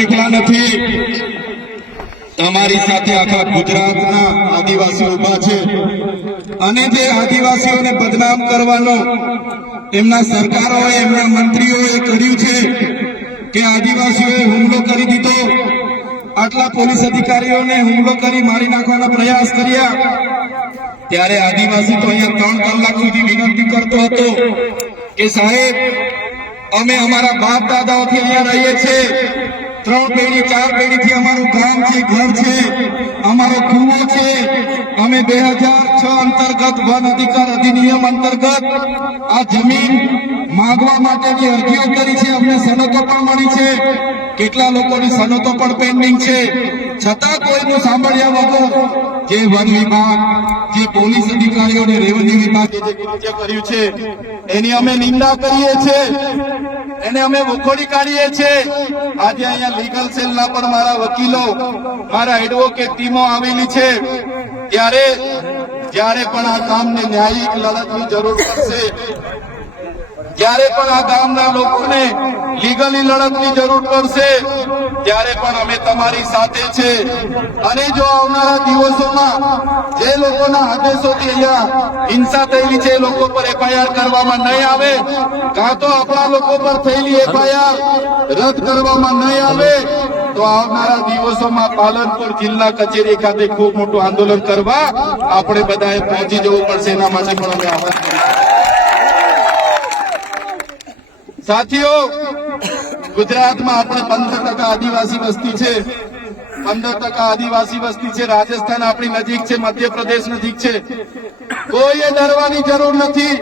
એકલા તમારી સાથે આખા ગુજરાતના આદિવાસીઓ ઊભા છે. અને જે આદિવાસીઓને બદનામ કરવાનો એમના સરકારોએ, એમના મંત્રીઓએ કર્યું છે કે આદિવાસીઓએ હુમલો કરી દીધો. આટલા પોલીસ અધિકારીઓને હુમલો કરી મારી નાખવાના પ્રયાસ કર્યા. ત્યારે આદિવાસી તો અહીંયા ત્રણ કલાક સુધી વિનંતી કરતો હતો કે સાહેબ, અમે અમારા બાપ દાદાઓથી અહીંયા રહીએ છીએ. ત્રણ પેઢી, ચાર પેઢીથી અમારું ગામ છે, ઘર છે, અમારો કુવો છે. અમે બે હજાર છ અંતર્ગત વન અધિકાર અધિનિયમ અંતર્ગત આ જમીન માગવા માટેની અરજીઓ કરી છે. અમને સનતો પણ મળી છે. કેટલા લોકોની સનતો પણ પેન્ડિંગ છે. છતાં કોઈનું સાંભળ્યા વગર જે વન વિભાગ, જે પોલીસ અધિકારીઓ અને રેવન્યુ વિભાગે જે કૃત્ય કર્યું છે, એની અમે નિંદા કરીએ છીએ, એને અમે વખોડી કાઢીએ છીએ. આજે અહીંયા લીગલ સેલના પણ મારા વકીલો, મારા એડવોકેટ ટીમો આવેલી છે. ત્યારે, જ્યારે પણ આ કામને ન્યાયિક લડતની જરૂર પડશે, જ્યારે પણ આ ગામના લોકોને લીગલી લડતની જરૂર પડશે ત્યારે પણ અમે તમારી સાથે છે. અને જો આવનારા દિવસોમાં જે લોકોના આદેશોથી અહીંયા હિંસા થયેલી છે લોકો પર એફઆઈઆર કરવામાં નહીં આવે, કાં તો આપણા લોકો પર થયેલી એફઆઈઆર રદ કરવામાં નહીં આવે, તો આવનારા દિવસોમાં પાલનપુર જિલ્લા કચેરી ખાતે ખૂબ મોટું આંદોલન કરવા આપણે બધાએ પહોંચી જવું પડશે. એના માટે પણ અમે આહવાન સાથીઓ ગુજરાતમાં આપણે પંદર ટકા આદિવાસી વસ્તી છે. પંદર ટકા આદિવાસી વસ્તી છે. રાજસ્થાન આપણી નજીક છે. મધ્યપ્રદેશ નજીક છે. કોઈએ ડરવાની જરૂર નથી.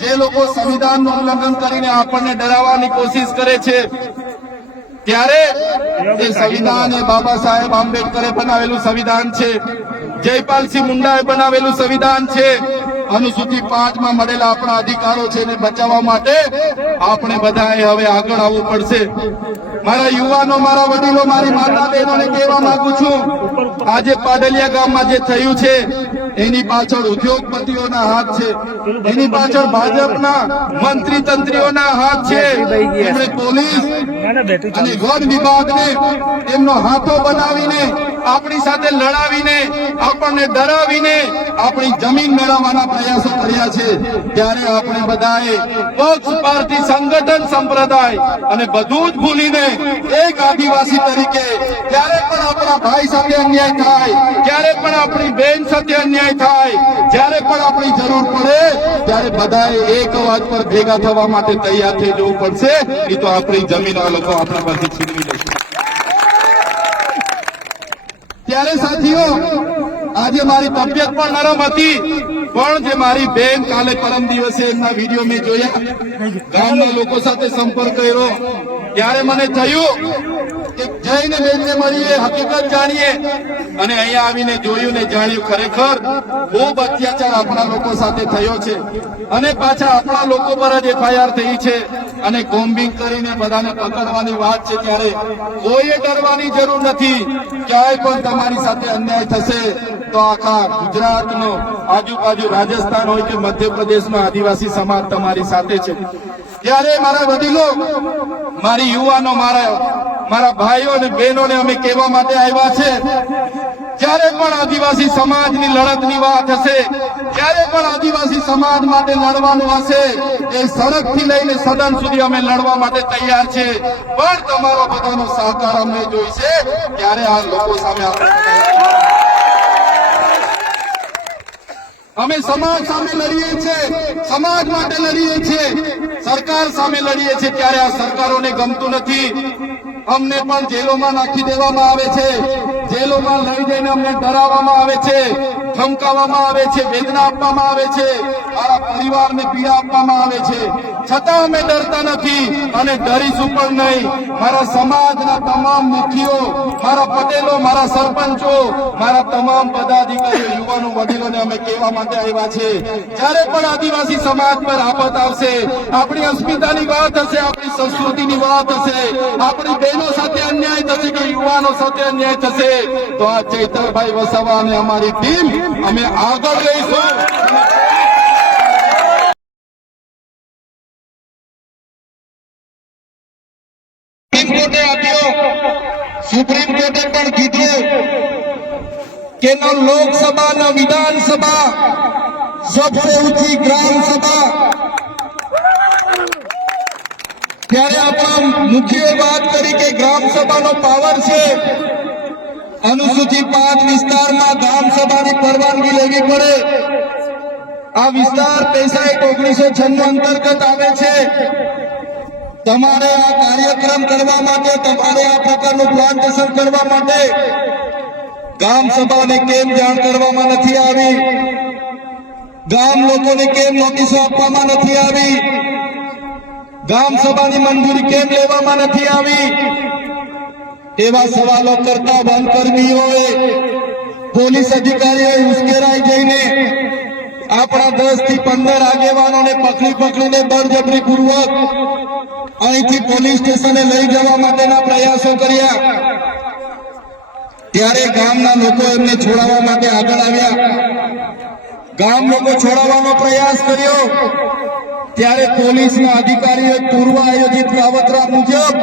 જે લોકો સંવિધાનનું ઉલ્લંઘન કરીને આપણને ડરાવવાની કોશિશ કરે છે, ત્યારે એ સંવિધાન એ બાબા સાહેબ આંબેડકરે બનાવેલું સંવિધાન છે. જયપાલસિંહ મુંડાએ બનાવેલું સંવિધાન છે. અનુસૂચિત પાંચમાં મળેલા આપણા અધિકારો છે એને બચાવવા માટે આપણે બધાએ હવે આગળ આવવું પડશે. મારા યુવાનો મારા વડીલો મારી માતા બહેનોને કહેવા માંગુ છું આજે પાડલિયા ગામમાં જે થયું છે એની પાછળ ઉદ્યોગપતિઓના હાથ છે. એની પાછળ ભાજપના મંત્રી તંત્રીઓના હાથ છે. એમણે પોલીસ અને વન વિભાગને એમનો હાથો બનાવીને આપણી સાથે લડાવીને, આપણને ડરાવીને, આપણી જમીન મેળવવાના પ્રયાસો કર્યા છે. ત્યારે આપણે બધાએ પક્ષ પાર્ટી સંગઠન સંપ્રદાય અને બધું જ ભૂલીને એક આદિવાસી તરીકે ક્યારે પણ આપણા ભાઈ સાથે અન્યાય થાય, ક્યારે પણ આપણી બેન સાથે અન્યાય થાય, જ્યારે પણ આપણી જરૂર પડે, ત્યારે બધાએ એક અવાજ પર ભેગા થવા માટે તૈયાર થઈ જવું પડશે. એ તો આપણી જમીન આ લોકો આપણા પરથી છીનવી ત્યારે સાથીઓ, આજે મારી તબિયત પણ નરમ હતી, પણ જે મારી બેન કાલે પરમ દિવસે એમના વીડિયો મેં જોયા, ગામના લોકો સાથે સંપર્ક કર્યો. ત્યારે મને થયું જઈને બેનને મળીએ, હકીકત જાણીએ. અને અહીંયા આવીને જોયું ને જાણ્યું ખરેખર ખૂબ અત્યાચાર આપણા લોકો સાથે થયો છે. અને પાછા આપણા લોકો પર જ એફઆઈઆર થઈ છે. અને કોમ્બિંગ કરીને બધાને પકડવાની વાત છે ત્યારે કોઈએ ડરવાની જરૂર નથી. ક્યાંય પણ તમારી સાથે અન્યાય થશે તો આખા ગુજરાતનો આજુબાજુ રાજસ્થાન હોય કે મધ્યપ્રદેશનો આદિવાસી સમાજ તમારી સાથે છે. ત્યારે મારા વડીલો, મારી યુવાનો, મારા મારા ભાઈઓ અને બહેનોને અમે કહેવા માટે આવ્યા છે. જ્યારે પણ આદિવાસી સમાજની લડતની વાત હશે, જ્યારે પણ આદિવાસી સમાજ માટે લડવાનું હશે, એ સડકથી લઈને સદન સુધી અમે લડવા માટે તૈયાર છે. પણ તમારો બધાનો સહકાર અમને જોઈશે ત્યારે આ લોકો સામે અમે સમાજ સામે લડીએ છીએ, સમાજ માટે લડીએ છીએ. સરકાર સામે લડીએ છીએ, ત્યારે આ સરકારોને ગમતું નથી. અમને પણ જેલોમાં નાખી દેવામાં આવે છે. જેલોમાં લઈ જઈને અમને ડરાવવામાં આવે છે, ધમકાવવામાં આવે છે, વેદના આપવામાં આવે છે. મારા પરિવારને પીડા આપવામાં આવે છે. છતાં અમે ડરતા નથી અને ડરીશું પણ નહીં. મારા સમાજના તમામ મુખીઓ, મારા પટેલો, મારા સરપંચો, મારા તમામ પદાધિકારીઓ, યુવાનો, વડીલોને અમે કહેવા માટે આવ્યા છે. જ્યારે પણ આદિવાસી સમાજ પર આફત આવશે, આપણી અસ્મિતાની વાત હશે, આપણી સંસ્કૃતિની વાત હશે, આપણી બહેનો સાથે અન્યાય થશે કે યુવાનો સાથે અન્યાય થશે, તો આ ચૈતરભાઈ વસાવા અને અમારી ટીમ, અમે આગળ રહીશું. સુપ્રીમ કોર્ટે પણ કીધું કે ન લોકસભા ન વિધાનસભા સબસે ઊંચી ગ્રામ સભા. ત્યારે આપણા મુખ્ય વાત કરી કે ગ્રામ સભાનો પાવર છે. અનુસૂચિત પાંચ વિસ્તારમાં ગ્રામ સભાની પરવાનગી લેવી પડે. આ વિસ્તાર પૈસા એક ઓગણીસો છન્નું અંતર્ગત આવે છે. તમારે આ કાર્યક્રમ કરવા માટે, તમારે આ પ્રકારનું પ્લાન્ટેશન કરવા માટે ગામ સભાને કેમ જાણ કરવામાં નથી આવી? ગામ લોકોને કેમ નોટિસો આપવામાં નથી આવી? ગામ સભાની મંજૂરી કેમ લેવામાં નથી આવી? એવા સવાલો કરતા વનકર્મીઓએ પોલીસ અધિકારીઓએ ઉશ્કેરાઈ જઈને આપણા દસથી પંદર આગેવાનોને પકડી પકડીને બળજબરી પૂર્વક અહીંથી પોલીસ સ્ટેશને લઈ જવા માટેના પ્રયાસો કર્યા. ત્યારે ગામના લોકો એમને છોડાવવા માટે આગળ આવ્યા. ગામ લોકો છોડાવવાનો પ્રયાસ કર્યો. ત્યારે પોલીસના અધિકારીઓએ પૂર્વ આયોજિત કાવતરા મુજબ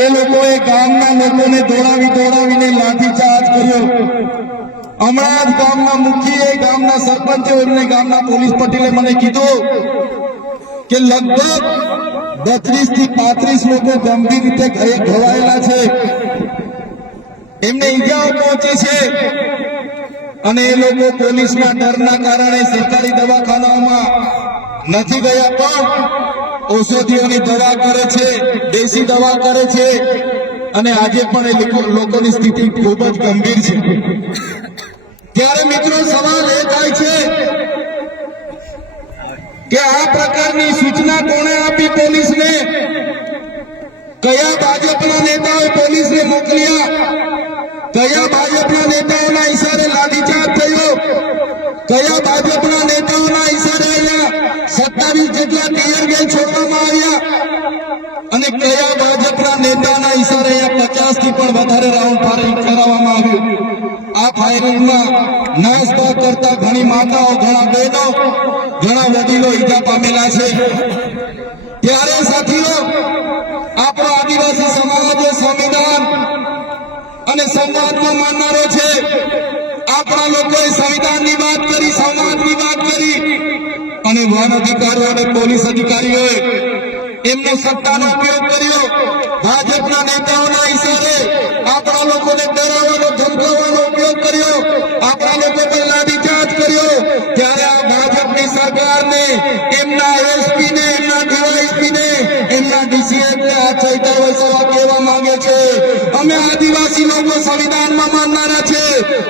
એ લોકોએ ગામના લોકોને દોડાવી દોડાવીને લાઠીચાર્જ કર્યો. હમણાં જ ગામના મુખીએ ગામના સરપંચે એમને ગામના પોલીસ પટેલે મને કીધું કે લગભગ બત્રીસથી પાંત્રીસ લોકો ગંભીર રીતે ઘવાયેલા છે. એમને ઈજાઓ પહોંચી છે અને એ લોકો પોલીસના ડરના કારણે સરકારી દવાખાનાઓમાં નથી ગયા, પણ ઔષધિઓની દવા કરે છે, દેશી દવા કરે છે અને આજે પણ એ લોકો- લોકોની સ્થિતિ ખૂબ જ ગંભીર છે. ત્યારે મિત્રો સવાલ એ થાય છે કે આ પ્રકારની સૂચના કોણે આપી પોલીસને? કયા ભાજપના નેતાઓએ પોલીસને મોકલ્યા? કયા ભાજપના નેતાઓના ઈશારે લાઠીચાર્જ થયો? કયા ભાજપના નેતાઓના ઈશારે અહીંયા સત્તાવીસ જેટલા ટીયર ગેલ છોડવામાં આવ્યા? અને કયા ભાજપના નેતાના ઈશારે અહીંયા પચાસથી પણ વધારે રાઉન્ડ ફાયરિંગ કરાવવામાં આવ્યું? આ ફાયરિંગમાં નાસભાગ કરતા ઘણી માતાઓ, ઘણા બહેનો, ઘણા વડીલો ઈજા પામેલા છે. ત્યારે સાથીઓ, આપણો આદિવાસી સમાજ સંવિધાન અને સંવાદમાં માનનારો છે, આપણા લોકોએ સંવિધાનની વાત કરી સંવાદની વાત કરી અને વન અધિકારીઓ અને પોલીસ અધિકારીઓએ એમનો સત્તાનો ઉપયોગ કર્યો. ભાજપના નેતાઓના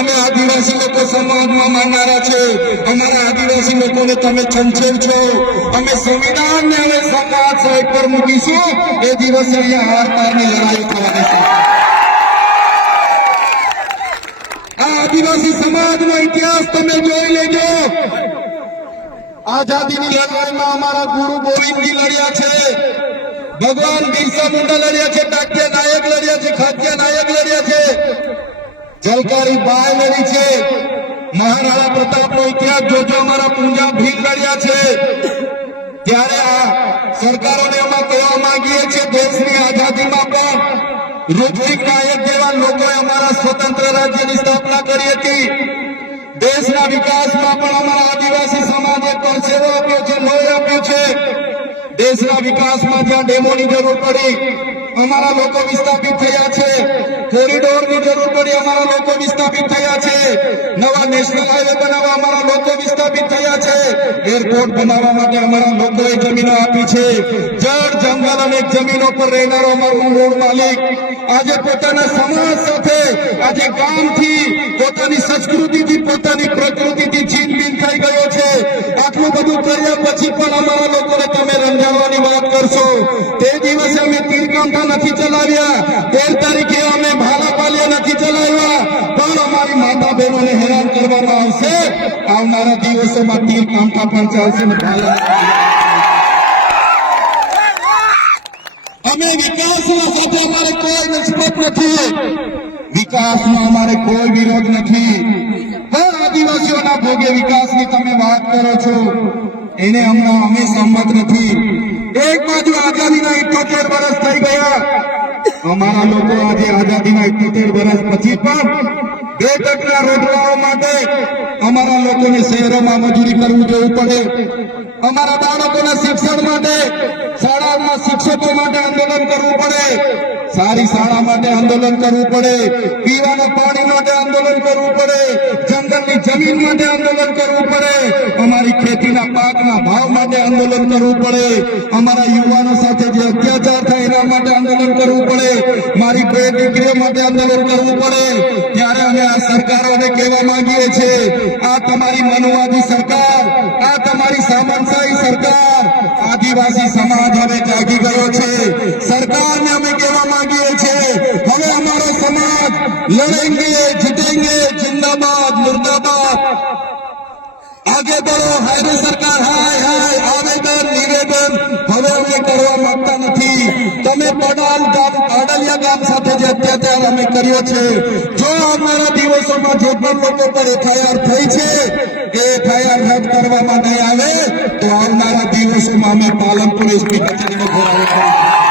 અમે આદિવાસી લોકો સમાજમાં માનનારા છે. અમારા આદિવાસી લોકોને તમે છંછેર છો. અમે સંવિધાનને હવે સમાજ સાઈડ પર મૂકીશું. એ દિવસે અહીંયા હાર પારની લડાઈ થવાની છે. આ આદિવાસી સમાજનો ઇતિહાસ તમે જોઈ લેજો. આઝાદીની લડાઈમાં અમારા ગુરુ ગોવિંદજી લડ્યા છે. ભગવાન બિરસા મુંડા લડ્યા છે. ટાટિયા નાયક લડ્યા છે. ખાટિયા નાયક લડ્યા છે. જલકારી બાય છે. મહારાણા પ્રતાપનો ઇતિહાસ જોજો. અમારા પૂંજા ભીલ લડ્યા છે. ત્યારે આ સરકારોને અમે કહેવા માંગીએ છીએ, દેશની આઝાદીમાં પણ રૂપસિંહ નાયક જેવા લોકોએ અમારા સ્વતંત્ર રાજ્યની સ્થાપના કરી હતી. દેશના વિકાસમાં પણ અમારા આદિવાસી સમાજે પરસેવો આપ્યો છે, લોહી આપ્યું છે. દેશના વિકાસમાં જ્યાં ડેમોની જરૂર પડી, અમારા લોકો વિસ્થાપિત થયા છે. કોરિડોરની જરૂર પડી અમારા લોકો વિસ્થાપિત થયા છે. નવા નેશનલ હાઈવે બનાવવા અમારા લોકો વિસ્થાપિત થયા છે. એરપોર્ટ બનાવવા માટે અમારા લોકોએ જમીનો આપી છે. જળ, જંગલ અને જમીનો પર રહેનારો અમારો મૂળ માલિક આજે પોતાના સમાજ સાથે, આજે ગામથી પોતાની સંસ્કૃતિથી, પોતાની પ્રકૃતિથી છીનબીન થઈ ગયો છે. આટલું બધું કર્યા પછી પણ અમારા લોકોને તમે રંજાડવાની વાત કરશો. તે દિવસે અમે તીરકાંઠા નથી ચલાવ્યા. તેર તારીખે અમે ભાલાપાલિયા નથી પણ અમારી માતા બહેનોને હેરાન કરવામાં આવશે. આવનારા દિવસોમાં તીરકાંઠા પણ ચાલશે અમે વિકાસમાં સાથે અમારે કોઈ નિસ્બત નથી. વિકાસમાં અમારે કોઈ વિરોધ નથી. પણ આદિવાસીઓના ભોગે વિકાસની તમે વાત કરો છો, એને હમણાં અમે સંમત નથી. એક બાજુ આઝાદીના ઇઠોતેર વર્ષ થઈ ગયા અમારા લોકો આજે આઝાદીના ઇકોતેર વર્ષ પછી પણ બે ટકા રોજગારો માટે અમારા લોકોને શહેરોમાં મજૂરી કરવું જવું પડે. અમારા બાળકોના શિક્ષણ માટે, શાળાઓમાં શિક્ષકો માટે આંદોલન કરવું પડે. સારી શાળા માટે આંદોલન કરવું પડે. પીવાના પાણી માટે આંદોલન કરવું પડે. જંગલની જમીન માટે આંદોલન કરવું પડે. અમારી ખેતીના પાકના ભાવ માટે આંદોલન કરવું પડે. અમારા યુવાનો સાથે જે અત્યાચાર થાય એના માટે આંદોલન કરવું પડે. મારી બે દીકરીઓ માટે આંદોલન કરવું પડે. ત્યારે અમે આ સરકારોને કહેવા માંગીએ છીએ, આ તમારી મનોવાદી સરકાર, આ તમારી સામાનશાહી સરકાર, આદિવાસી સમાજ હવે જાગી ગયો છે. સમાજ લડેંગે जिंदाबाद, मुर्दाबाद। आगे बढ़ो હાયરે સરકાર હાય હાય આવેદન નિવેદન હવે અમે કરવા માંગતા નથી તમે પડાલ ગામ પાડલિયા ગામ સાથે જે અત્યાચાર અમે કર્યો છે જો અમારા દિવસોમાં જે પણ લોકો પર એફઆઈઆર થઈ છે એ એફઆઈઆર રદ કરવામાં નહીં આવે તો આવનારા દિવસોમાં અમે પાલનપુર એસપી કચેરીમાં ઘોરાવો કરીશું